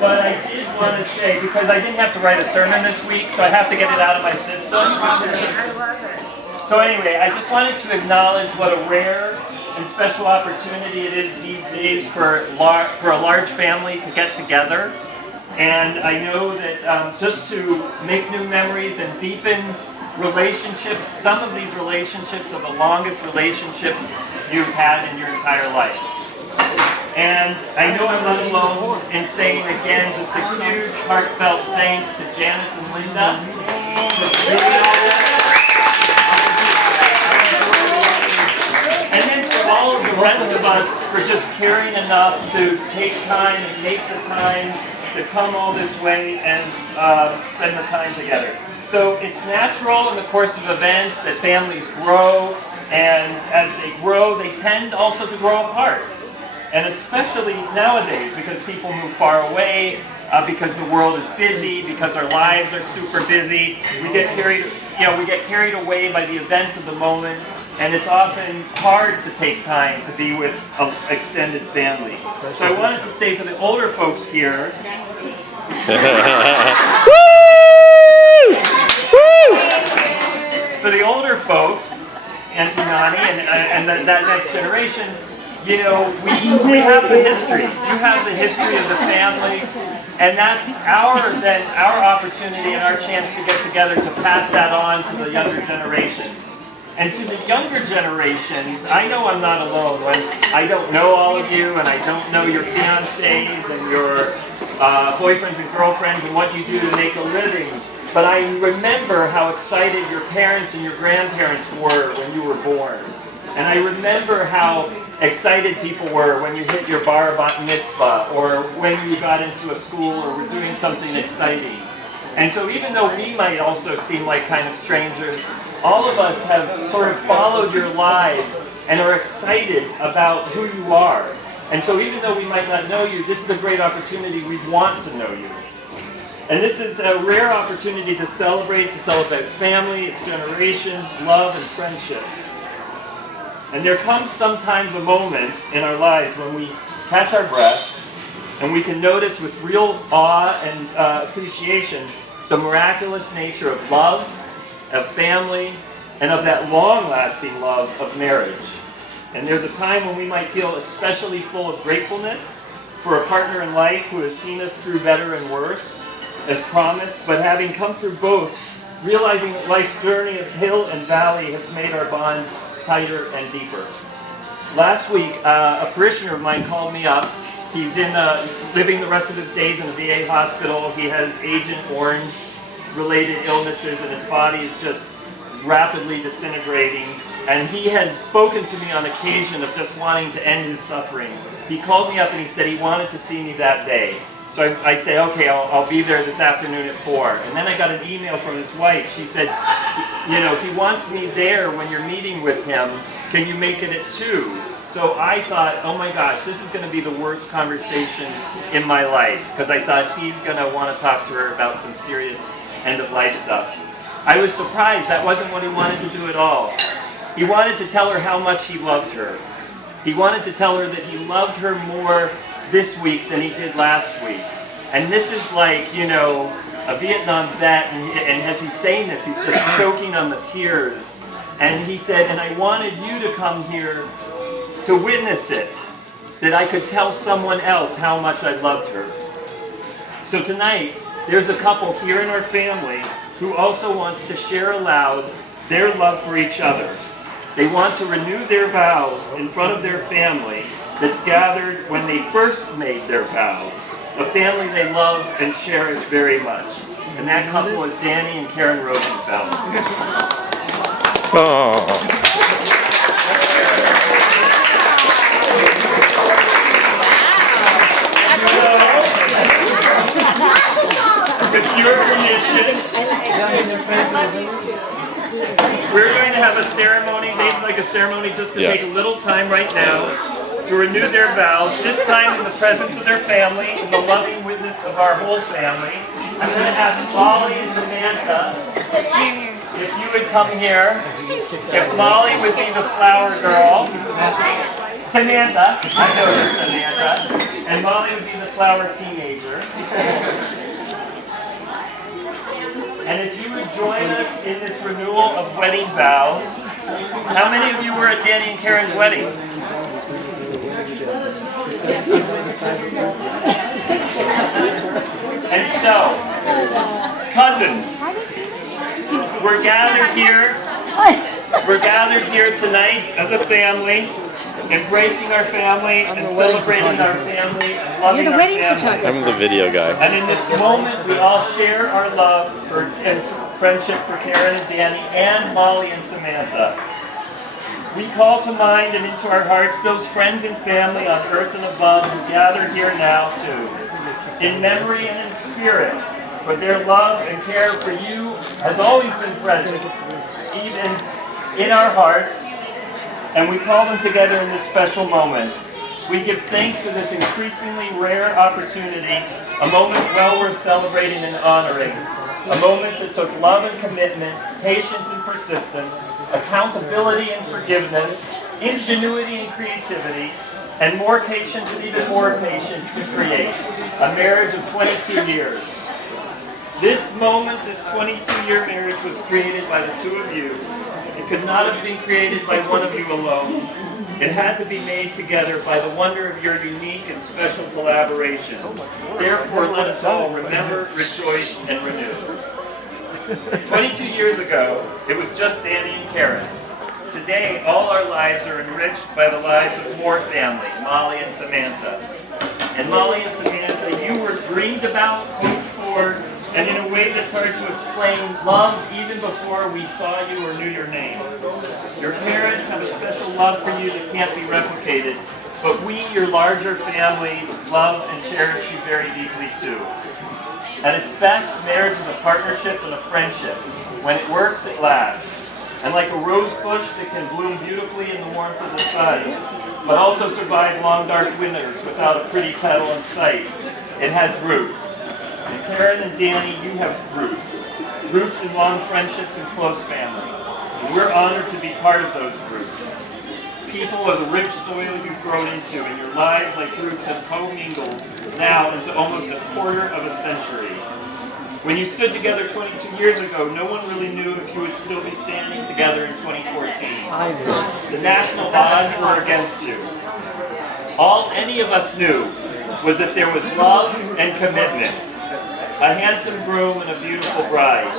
But I did want to say, because I didn't have to write a sermon this week, so I have to get it out of my system. I love it. So anyway, I just wanted to acknowledge what a rare and special opportunity it is these days for a large family to get together. And I know that just to make new memories and deepen relationships, some of these relationships are the longest relationships you've had in your entire life. And I know I'm not alone in saying again just a huge heartfelt thanks to Janice and Linda for doing all that. And then for all of the rest of us for just caring enough to take time and make the time to come all this way and spend the time together. So it's natural in the course of events that families grow, and as they grow, they tend also to grow apart. And especially nowadays, because people move far away, because the world is busy, because our lives are super busy, we get carried away by the events of the moment, and it's often hard to take time to be with an extended family. So I wanted to say to the older folks here, for the older folks, Auntie Nani and that next generation, you know, we have the history. You have the history of the family, and that's our opportunity and our chance to get together to pass that on to the younger generations. And to the younger generations, I know I'm not alone when I don't know all of you, and I don't know your fiancés and your boyfriends and girlfriends and what you do to make a living. But I remember how excited your parents and your grandparents were when you were born. And I remember how excited people were when you hit your bar mitzvah, or when you got into a school or were doing something exciting. And so even though we might also seem like kind of strangers, all of us have sort of followed your lives and are excited about who you are. And so even though we might not know you, this is a great opportunity. We want to know you. And this is a rare opportunity to celebrate family, its generations, love, and friendships. And there comes sometimes a moment in our lives when we catch our breath and we can notice with real awe and appreciation the miraculous nature of love, of family, and of that long-lasting love of marriage. And there's a time when we might feel especially full of gratefulness for a partner in life who has seen us through better and worse, as promised, but having come through both, realizing that life's journey of hill and valley has made our bond tighter and deeper. Last week, a parishioner of mine called me up. He's living the rest of his days in a VA hospital. He has Agent Orange-related illnesses, and his body is just rapidly disintegrating. And he had spoken to me on occasion of just wanting to end his suffering. He called me up and he said he wanted to see me that day. So I say, okay, I'll be there this afternoon at 4. And then I got an email from his wife. She said, you know, he wants me there when you're meeting with him. Can you make it at 2? So I thought, oh my gosh, this is going to be the worst conversation in my life, because I thought he's going to want to talk to her about some serious end-of-life stuff. I was surprised. That wasn't what he wanted to do at all. He wanted to tell her how much he loved her. He wanted to tell her that he loved her more this week than he did last week. And this is like, you know, a Vietnam vet, and as he's saying this, he's just choking on the tears. And he said, and I wanted you to come here to witness it, that I could tell someone else how much I loved her. So tonight, there's a couple here in our family who also wants to share aloud their love for each other. They want to renew their vows in front of their family that's gathered when they first made their vows, a family they love and cherish very much. And that couple is Danny and Karen Rosenfeld. Oh. With your permission, we're going to have a ceremony, they'd like a ceremony just to take a little time right now to renew their vows, this time in the presence of their family, in the loving witness of our whole family. I'm going to ask Molly and Samantha if you would come here. If Molly would be the flower girl. Samantha, I know you're Samantha. And Molly would be the flower teenager. And if you would join us in this renewal of wedding vows, how many of you were at Danny and Karen's wedding? And so, cousins, we're gathered here tonight as a family, embracing our family and celebrating our family and loving our family. I'm the video guy. And in this moment, we all share our love and friendship for Karen and Danny and Molly and Samantha. We call to mind and into our hearts those friends and family on earth and above who gather here now too, in memory and in spirit, for their love and care for you has always been present, even in our hearts, and we call them together in this special moment. We give thanks for this increasingly rare opportunity, a moment well worth celebrating and honoring, a moment that took love and commitment, patience and persistence, accountability and forgiveness, ingenuity and creativity, and more patience and even more patience to create. A marriage of 22 years. This moment, this 22-year marriage was created by the two of you. It could not have been created by one of you alone. It had to be made together by the wonder of your unique and special collaboration. Therefore, let us all remember, rejoice, and renew. 22 years ago, it was just Danny and Karen. Today, all our lives are enriched by the lives of more family, Molly and Samantha. And Molly and Samantha, you were dreamed about, hoped for, and in a way that's hard to explain, loved even before we saw you or knew your name. Your parents have a special love for you that can't be replicated, but we, your larger family, love and cherish you very deeply too. At its best, marriage is a partnership and a friendship. When it works, it lasts. And like a rose bush that can bloom beautifully in the warmth of the sun, but also survive long dark winters without a pretty petal in sight, it has roots. And Karen and Danny, you have roots. Roots in long friendships and close family. And we're honored to be part of those roots. People are the rich soil you've grown into, and your lives like roots have commingled now into almost a quarter of a century. When you stood together 22 years ago, no one really knew if you would still be standing together in 2014. The national odds were against you. All any of us knew was that there was love and commitment, a handsome groom and a beautiful bride,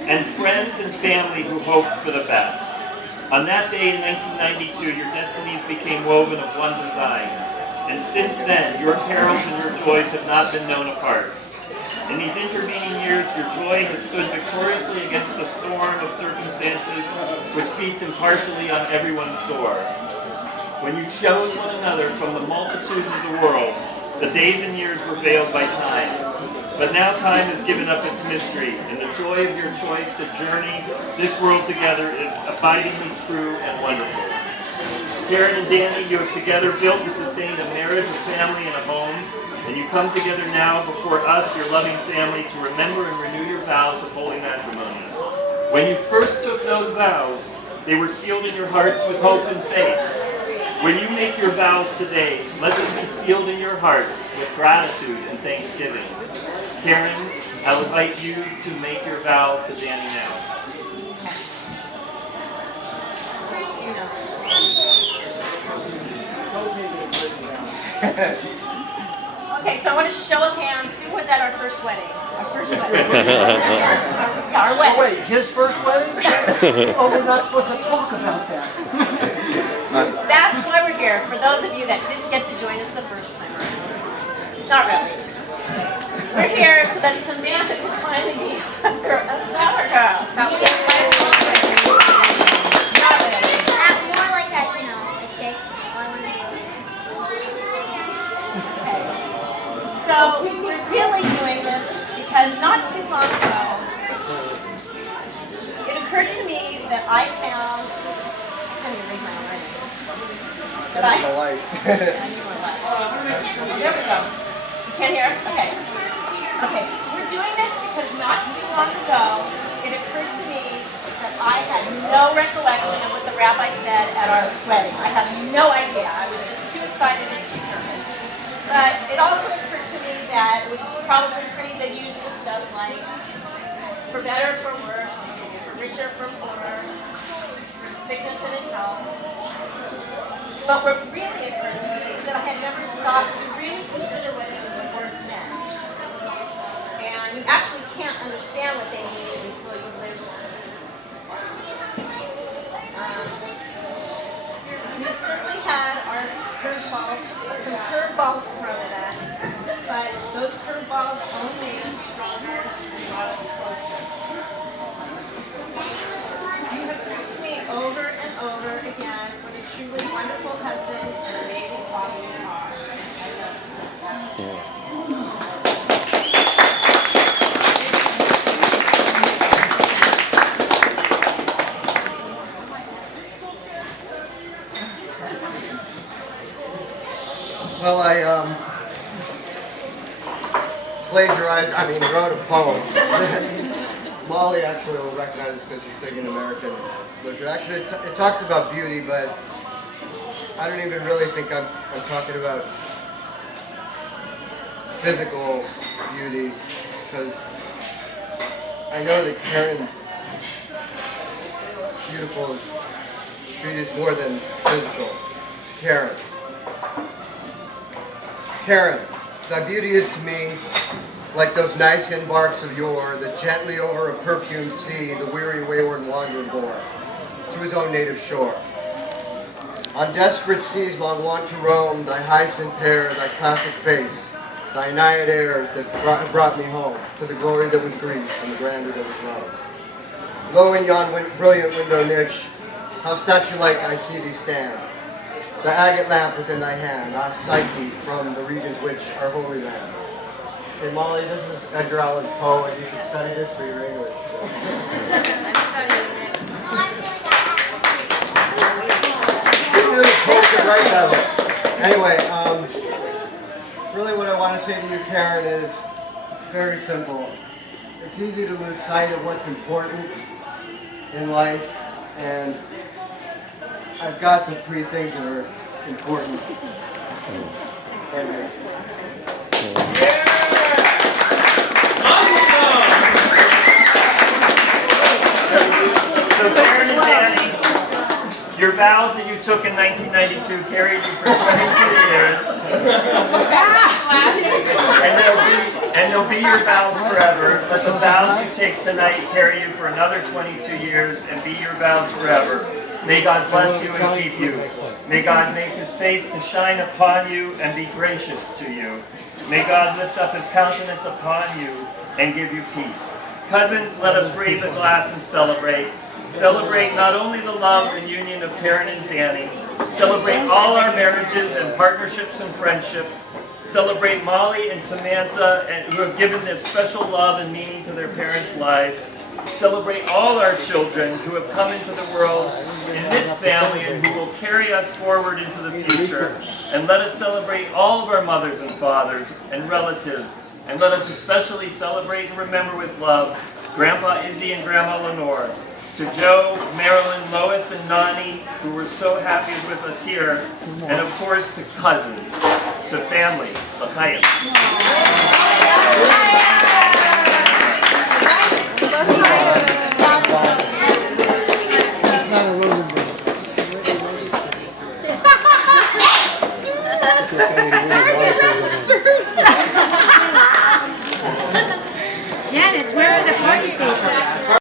and friends and family who hoped for the best. On that day in 1992, your destinies became woven of one design, and since then, your perils and your joys have not been known apart. In these intervening years, your joy has stood victoriously against the storm of circumstances which beats impartially on everyone's door. When you chose one another from the multitudes of the world, the days and years were veiled by time. But now time has given up its mystery, and the joy of your choice to journey this world together is abidingly true and wonderful. Karen and Danny, you have together built and sustained a marriage, a family, and a home, and you come together now before us, your loving family, to remember and renew your vows of holy matrimony. When you first took those vows, they were sealed in your hearts with hope and faith. When you make your vows today, let them be sealed in your hearts with gratitude and thanksgiving. Karen, I'll invite you to make your vow to Danny now. Okay, so I want to show of hands. Who was at our first wedding? Our first wedding. Our wedding. Wait, his first wedding? Oh, we're not supposed to talk about that. That's why we're here. For those of you that didn't get to join us the first time around. Not really. We're here so that Samantha can finally be a flower girl. Not really. More like that, you know, it says, So we're really doing this because not too long ago, it occurred to me that I found, I can't even read my own writing. That I need more light. There we go. You can't hear? Okay. Okay. We're doing this because not too long ago, it occurred to me that I had no recollection of what the rabbi said at our wedding. I had no idea. I was just too excited and too nervous. But it also occurred to me that it was probably pretty the usual stuff like for better, for worse, for richer, for poorer, sickness and in health. But what really occurred to me is that I had never stopped to really consider what these words meant. And you actually can't understand what they mean until you live them. We certainly had our some curveballs thrown at us, but those curveballs only made us stronger and brought us closer. You have proved to me over and over again what a truly wonderful husband and amazing father you are. I love you. Well, I wrote a poem. Molly actually will recognize this because she's taking American literature. Actually, it talks about beauty, but I don't even really think I'm talking about physical beauty, because I know that Karen, beautiful beauty is more than physical. It's Karen. Karen, thy beauty is to me like those Nysian barks of yore that gently over a perfumed sea the weary wayward wanderer bore to his own native shore. On desperate seas long wont to roam, thy hyacinth hair, thy classic face, thy Naiad airs that brought me home to the glory that was Greece and the grandeur that was Rome. Low in yon brilliant window niche, how statue-like I see thee stand, the agate lamp within thy hand, ah, Psyche, from the regions which are Holy Land. Okay, Molly, this is Edgar Allan's poem. You should study this for your English. I'm studying it. You do the poetry right that way. Anyway, really what I want to say to you, Karen, is very simple. It's easy to lose sight of what's important in life, and I've got the three things that are important. Thank you. So Karen and Danny, your vows that you took in 1992 carried you for 22 years. And they'll be your vows forever. Let the vows you take tonight carry you for another 22 years and be your vows forever. May God bless you and keep you. May God make his face to shine upon you and be gracious to you. May God lift up his countenance upon you and give you peace. Cousins, let us raise a glass and celebrate. Celebrate not only the love and union of Karen and Danny, celebrate all our marriages and partnerships and friendships. Celebrate Molly and Samantha, who have given this special love and meaning to their parents' lives. Celebrate all our children who have come into the world in this family and who will carry us forward into the future. And let us celebrate all of our mothers and fathers and relatives. And let us especially celebrate and remember with love Grandpa Izzy and Grandma Lenore. To Joe, Marilyn, Lois, and Nani, who were so happy with us here. And of course to cousins, to family, l'chaim. Janice, where are the party favors?